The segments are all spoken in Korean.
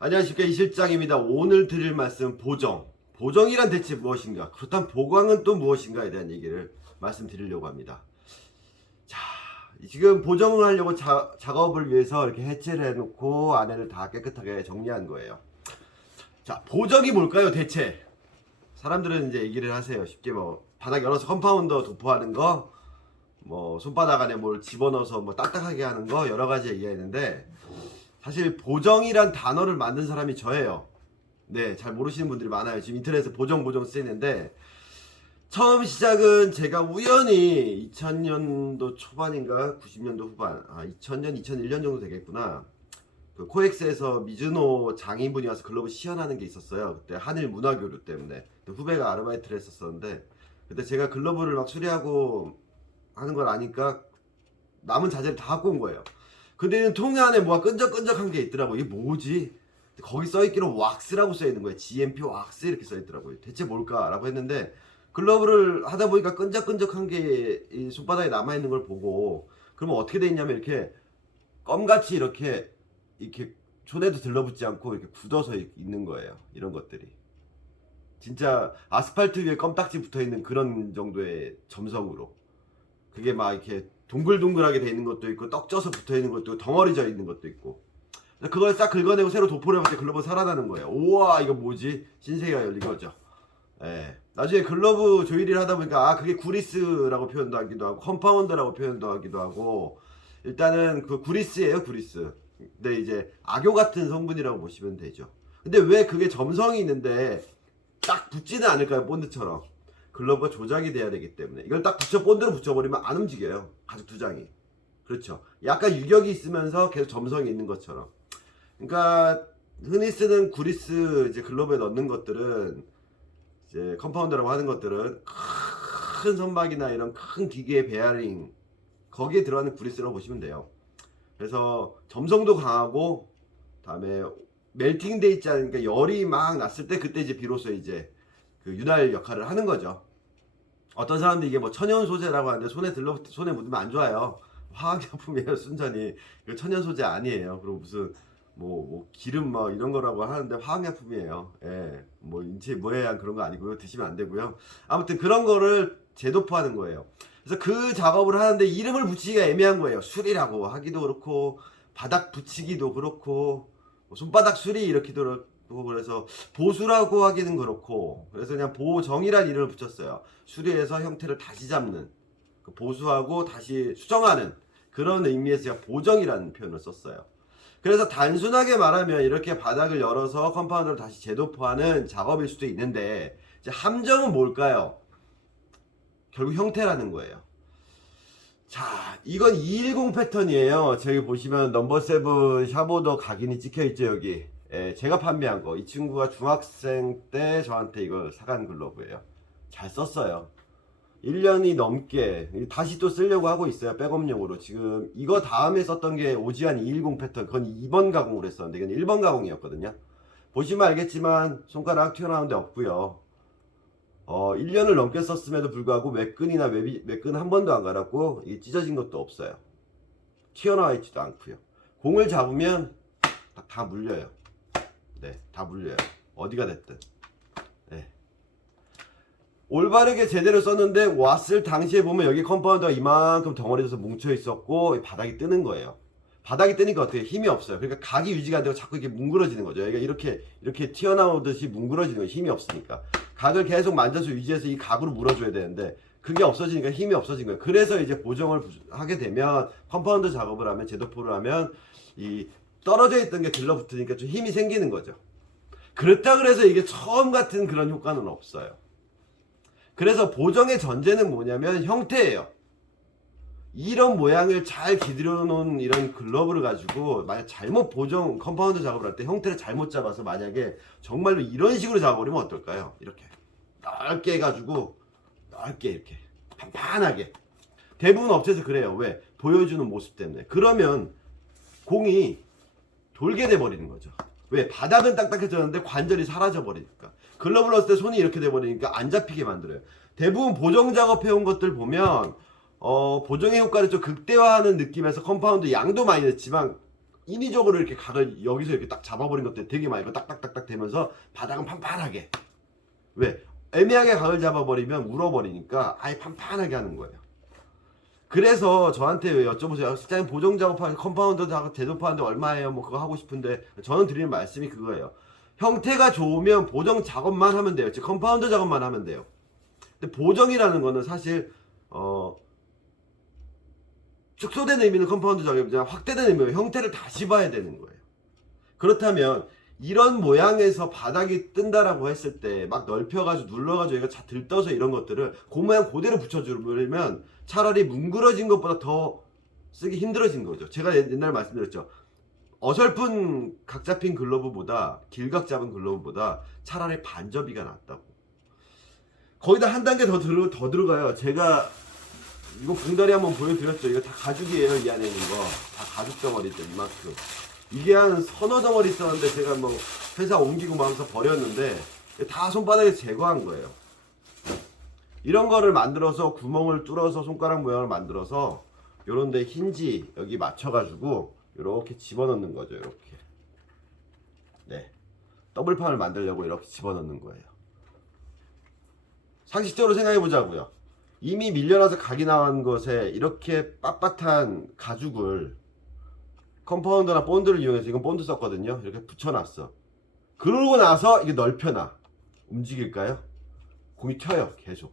안녕하십니까, 이 실장입니다. 오늘 드릴 말씀 보정. 보정이란 대체 무엇인가? 그렇다면 보강은 또 무엇인가에 대한 얘기를 말씀드리려고 합니다. 자, 지금 보정을 하려고 작업을 위해서 이렇게 해체를 해놓고 안에를 다 깨끗하게 정리한 거예요. 자, 보정이 뭘까요, 대체? 사람들은 이제 얘기를 하세요. 쉽게 뭐 바닥 열어서 컴파운더 도포하는 거, 뭐 손바닥 안에 뭘 집어넣어서 뭐 딱딱하게 하는 거, 여러 가지 얘기했는데 사실 보정이란 단어를 만든 사람이 저예요. 네, 잘 모르시는 분들이 많아요. 지금 인터넷에 보정 쓰이는데, 처음 시작은 제가 우연히 2000년도 초반인가 90년도 후반, 2000년 2001년 정도 되겠구나. 그 코엑스에서 미즈노 장인분이 와서 글러브 시연하는 게 있었어요. 그때 한일 문화교류 때문에. 후배가 아르바이트를 했었었는데, 그때 제가 글러브를 막 수리하고 하는 걸 아니까 남은 자재를 다 갖고 온 거예요. 근데 통 안에 뭐가 끈적끈적한 게 있더라고. 이게 뭐지? 거기 써있기로 왁스라고 써있는 거예요. GMP 왁스 이렇게 써있더라고요. 대체 뭘까? 라고 했는데, 글러브를 하다 보니까 끈적끈적한 게 이 손바닥에 남아있는 걸 보고, 그러면 어떻게 돼 있냐면 이렇게 껌같이 이렇게 손에도 들러붙지 않고 이렇게 굳어서 있는 거예요. 이런 것들이. 진짜 아스팔트 위에 껌딱지 붙어 있는 그런 정도의 점성으로. 그게 막 이렇게 동글동글하게 돼 있는 것도 있고 떡져서 붙어 있는 것도 있고 덩어리져 있는 것도 있고, 그걸 싹 긁어내고 새로 도포를 해봤을 때 글러브 살아나는 거예요. 우와, 이거 뭐지? 신세계가 열린 거죠. 예. 나중에 글러브 조이리를 하다 보니까 그게 구리스라고 표현도 하기도 하고 컴파운드라고 표현도 하기도 하고, 일단은 그 구리스예요, 구리스. 근데 이제 악교 같은 성분이라고 보시면 되죠. 근데 왜 그게 점성이 있는데 딱 붙지는 않을까요? 본드처럼. 글러브가 조작이 돼야 되기 때문에 이걸 딱 본드로 붙여버리면 안 움직여요. 가죽 두 장이. 그렇죠. 약간 유격이 있으면서 계속 점성이 있는 것처럼. 그러니까 흔히 쓰는 구리스 이제 글러브에 넣는 것들은, 이제 컴파운드라고 하는 것들은 큰 선박이나 이런 큰 기계의 베어링 거기에 들어가는 구리스라고 보시면 돼요. 그래서 점성도 강하고, 다음에 멜팅 돼 있지 않으니까 열이 막 났을 때 그때 이제 비로소 이제 그 윤활 역할을 하는 거죠. 어떤 사람들이 이게 뭐 천연 소재라고 하는데 손에 묻으면 안 좋아요. 화학약품이에요, 순전히. 이거 천연 소재 아니에요. 그리고 무슨 뭐 기름 뭐 이런 거라고 하는데 화학약품이에요. 예, 뭐 인체 무해한 그런 거 아니고요. 드시면 안 되고요. 아무튼 그런 거를 재도포하는 거예요. 그래서 그 작업을 하는데 이름을 붙이기가 애매한 거예요. 수리라고 하기도 그렇고, 바닥 붙이기도 그렇고, 뭐 손바닥 수리 이렇게도 그렇고, 그래서 보수라고 하기는 그렇고, 그래서 그냥 보정이란 이름을 붙였어요. 수리해서 형태를 다시 잡는, 보수하고 다시 수정하는 그런 의미에서 제가 보정이라는 표현을 썼어요. 그래서 단순하게 말하면 이렇게 바닥을 열어서 컴파운드를 다시 재도포하는 작업일 수도 있는데, 이제 함정은 뭘까요? 결국 형태라는 거예요. 자, 이건 210 패턴이에요. 저기 보시면 넘버 7 샤보더 각인이 찍혀 있죠, 여기. 예, 제가 판매한 거. 이 친구가 중학생 때 저한테 이걸 사간 글러브예요. 잘 썼어요. 1년이 넘게 다시 또 쓰려고 하고 있어요. 백업용으로. 지금 이거 다음에 썼던 게 오지안 210 패턴. 그건 2번 가공을 했었는데 이건 1번 가공이었거든요. 보시면 알겠지만 손가락 튀어나온 데 없고요. 1년을 넘게 썼음에도 불구하고 매끈이나 매끈 한 번도 안 갈았고, 이게 찢어진 것도 없어요. 튀어나와 있지도 않고요. 공을 잡으면 다 물려요. 네, 다 물려요. 어디가 됐든. 네. 올바르게 제대로 썼는데 왔을 당시에 보면 여기 컴파운드가 이만큼 덩어리져서 뭉쳐 있었고 바닥이 뜨는 거예요. 바닥이 뜨니까 어떻게 힘이 없어요. 그러니까 각이 유지가 안 되고 자꾸 이렇게 뭉그러지는 거죠. 여기가 이렇게 튀어나오듯이 뭉그러지는 거예요. 힘이 없으니까. 각을 계속 만져서 유지해서 이 각으로 물어줘야 되는데 그게 없어지니까 힘이 없어진 거예요. 그래서 이제 보정을 하게 되면, 컴파운드 작업을 하면, 재도포를 하면 이 떨어져 있던 게 들러붙으니까 좀 힘이 생기는 거죠. 그렇다 그래서 이게 처음 같은 그런 효과는 없어요. 그래서 보정의 전제는 뭐냐면 형태예요. 이런 모양을 잘 기들여 놓은 이런 글러브를 가지고 만약 잘못 보정 컴파운드 작업을 할 때 형태를 잘못 잡아서 만약에 정말로 이런 식으로 잡아버리면 어떨까요? 이렇게 넓게 해가지고 넓게 이렇게 판판하게. 대부분 업체에서 그래요. 왜? 보여주는 모습 때문에. 그러면 공이 돌게 돼 버리는 거죠. 왜? 바닥은 딱딱해졌는데 관절이 사라져 버리니까. 글러브를 넣었을 때 손이 이렇게 돼 버리니까 안 잡히게 만들어요. 대부분 보정 작업해온 것들 보면 보정의 효과를 좀 극대화하는 느낌에서 컴파운드 양도 많이 넣지만 인위적으로 이렇게 각을 여기서 이렇게 딱 잡아버린 것들 되게 많이 딱딱딱딱 되면서 바닥은 판판하게. 왜? 애매하게 각을 잡아버리면 울어버리니까 아예 판판하게 하는 거예요. 그래서 저한테 왜 여쭤보세요. 실장님 보정 작업하는 컴파운더 작업 대조파하는데 얼마예요? 뭐 그거 하고 싶은데 저는 드리는 말씀이 그거예요. 형태가 좋으면 보정 작업만 하면 돼요. 즉 컴파운더 작업만 하면 돼요. 근데 보정이라는 거는 사실 축소된 의미는 컴파운드 작업이지만 확대된 의미는 형태를 다시 봐야 되는 거예요. 그렇다면 이런 모양에서 바닥이 뜬다라고 했을 때 막 넓혀가지고 눌러가지고 얘가 들떠서 이런 것들을 그 모양 그대로 붙여주면 차라리 뭉그러진 것보다 더 쓰기 힘들어진 거죠. 제가 옛날에 말씀드렸죠. 어설픈 각 잡힌 글러브보다 길각 잡은 글러브보다 차라리 반접이가 낫다고. 거기다 한 단계 더 들어가요. 제가 이거 봉다리 한번 보여드렸죠. 이거 다 가죽이에요. 이 안에 있는 거 다 가죽 덩어리죠. 이만큼. 이게 한 서너 덩어리 있었는데 제가 뭐 회사 옮기고 막 하면서 버렸는데 다 손바닥에 제거한 거예요. 이런 거를 만들어서 구멍을 뚫어서 손가락 모양을 만들어서 요런데 힌지 여기 맞춰가지고 이렇게 집어넣는 거죠. 이렇게. 네. 더블판을 만들려고 이렇게 집어넣는 거예요. 상식적으로 생각해 보자고요. 이미 밀려나서 각이 나온 것에 이렇게 빳빳한 가죽을 컴파운더나 본드를 이용해서, 이건 본드 썼거든요. 이렇게 붙여놨어. 그러고 나서 이게 넓혀놔. 움직일까요? 공이 튀어요. 계속.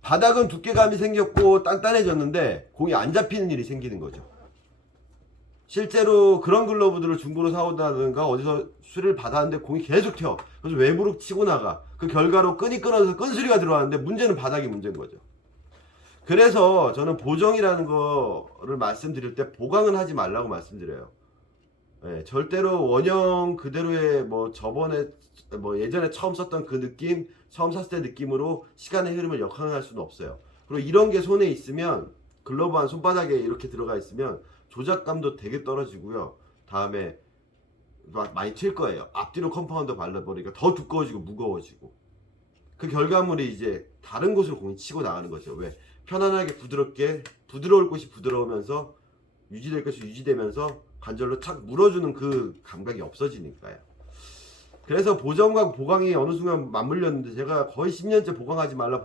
바닥은 두께감이 생겼고 단단해졌는데 공이 안 잡히는 일이 생기는 거죠. 실제로 그런 글러브들을 중고로 사오다든가 어디서 수리를 받았는데 공이 계속 튀어. 그래서 외부로 치고 나가. 그 결과로 끈이 끊어져서 끈수리가 들어왔는데 문제는 바닥이 문제인 거죠. 그래서 저는 보정이라는 거를 말씀드릴 때 보강은 하지 말라고 말씀드려요. 네, 절대로 원형 그대로의 뭐 저번에 뭐 예전에 처음 썼던 그 느낌, 처음 샀을 때 느낌으로 시간의 흐름을 역행할 수는 없어요. 그리고 이런 게 손에 있으면, 글러브 한 손바닥에 이렇게 들어가 있으면 조작감도 되게 떨어지고요. 다음에 많이 튈 거예요. 앞뒤로 컴파운더 발라버리니까 더 두꺼워지고 무거워지고. 그 결과물이 이제 다른 곳으로 공이 치고 나가는 거죠. 왜? 편안하게 부드럽게, 부드러울 곳이 부드러우면서 유지될 것이 유지되면서 관절로 착 물어주는 그 감각이 없어지니까요. 그래서 보정과 보강이 어느 순간 맞물렸는데 제가 거의 10년째 보강하지 말라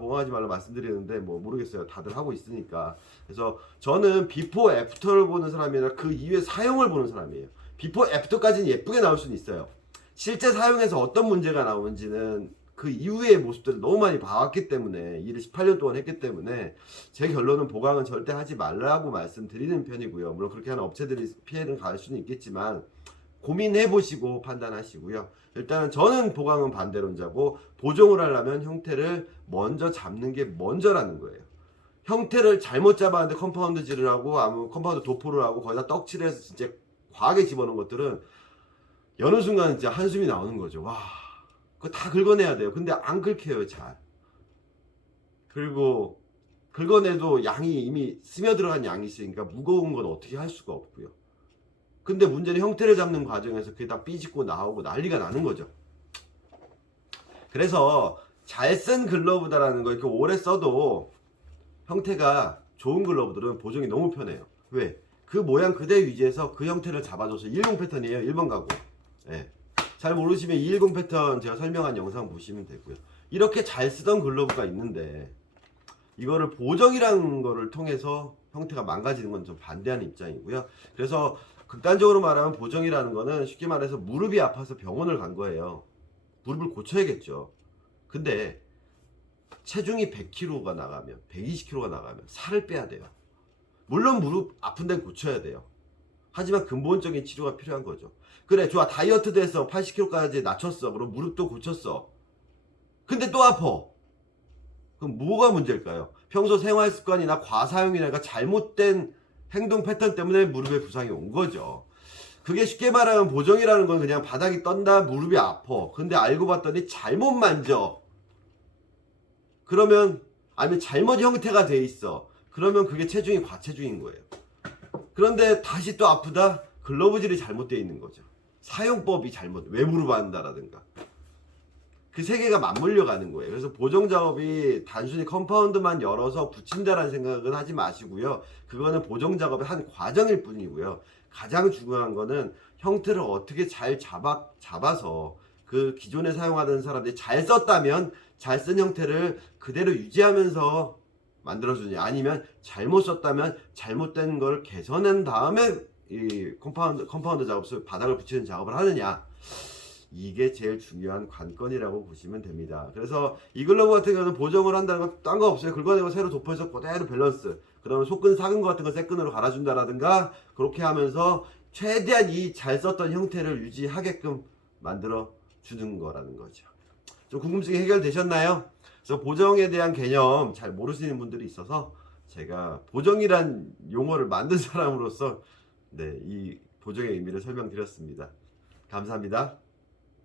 말씀드리는데 뭐 모르겠어요. 다들 하고 있으니까. 그래서 저는 비포 애프터를 보는 사람이 아니라 그 이후에 사용을 보는 사람이에요. 비포 애프터까지는 예쁘게 나올 수는 있어요. 실제 사용해서 어떤 문제가 나오는지는 그 이후의 모습들을 너무 많이 봐왔기 때문에, 일을 18년 동안 했기 때문에 제 결론은 보강은 절대 하지 말라고 말씀드리는 편이고요. 물론 그렇게 하는 업체들이 피해를 가할 수는 있겠지만 고민해보시고 판단하시고요. 일단은 저는 보강은 반대론자고, 보정을 하려면 형태를 먼저 잡는 게 먼저라는 거예요. 형태를 잘못 잡았는데 컴파운드질을 하고 아무 컴파운드 도포를 하고 거기다 떡칠을 해서 진짜 과하게 집어넣은 것들은 여느 순간 진짜 한숨이 나오는 거죠. 와, 그거 다 긁어내야 돼요. 근데 안 긁혀요, 잘. 그리고 긁어내도 양이 이미 스며들어간 양이 있으니까 무거운 건 어떻게 할 수가 없고요. 근데 문제는 형태를 잡는 과정에서 그게 다 삐집고 나오고 난리가 나는 거죠. 그래서 잘 쓴 글러브다라는 거, 이렇게 오래 써도 형태가 좋은 글러브들은 보정이 너무 편해요. 왜? 그 모양 그대로 유지해서 그 형태를 잡아줘서 110 패턴이에요. 1번 가구. 네. 잘 모르시면 210 패턴 제가 설명한 영상 보시면 되고요. 이렇게 잘 쓰던 글러브가 있는데 이거를 보정이라는 거를 통해서 형태가 망가지는 건 좀 반대하는 입장이고요. 그래서 극단적으로 말하면 보정이라는 거는 쉽게 말해서 무릎이 아파서 병원을 간 거예요. 무릎을 고쳐야겠죠. 근데 체중이 100kg가 나가면, 120kg가 나가면 살을 빼야 돼요. 물론 무릎 아픈 데는 고쳐야 돼요. 하지만 근본적인 치료가 필요한 거죠. 그래, 좋아, 다이어트 돼서 80kg까지 낮췄어. 그럼 무릎도 고쳤어. 근데 또 아파. 그럼 뭐가 문제일까요? 평소 생활 습관이나 과사용이나 잘못된 행동 패턴 때문에 무릎에 부상이 온 거죠. 그게 쉽게 말하면 보정이라는 건 그냥 바닥이 떤다, 무릎이 아파. 근데 알고 봤더니 잘못 만져. 그러면, 아니면 잘못 형태가 돼 있어. 그러면 그게 체중이 과체중인 거예요. 그런데 다시 또 아프다? 글러브질이 잘못되어 있는 거죠. 사용법이 잘못, 외부로 받는다라든가. 그 세 개가 맞물려 가는 거예요. 그래서 보정 작업이 단순히 컴파운드만 열어서 붙인다라는 생각은 하지 마시고요. 그거는 보정 작업의 한 과정일 뿐이고요. 가장 중요한 거는 형태를 어떻게 잘 잡아서 그 기존에 사용하던 사람들이 잘 썼다면 잘 쓴 형태를 그대로 유지하면서 만들어주냐, 아니면 잘못 썼다면 잘못된 걸 개선한 다음에 이 컴파운드 작업, 바닥을 붙이는 작업을 하느냐, 이게 제일 중요한 관건이라고 보시면 됩니다. 그래서 이 글러브 같은 경우는 보정을 한다는 건 딴 거 없어요. 긁어내고 새로 덮어서 그대로 밸런스, 그러면 속근 사근 거 같은 거 새 끈으로 갈아준다라든가, 그렇게 하면서 최대한 이 잘 썼던 형태를 유지하게끔 만들어 주는 거라는 거죠. 좀 궁금증이 해결되셨나요? 그래서 보정에 대한 개념 잘 모르시는 분들이 있어서 제가 보정이란 용어를 만든 사람으로서 이 보정의 의미를 설명드렸습니다. 감사합니다.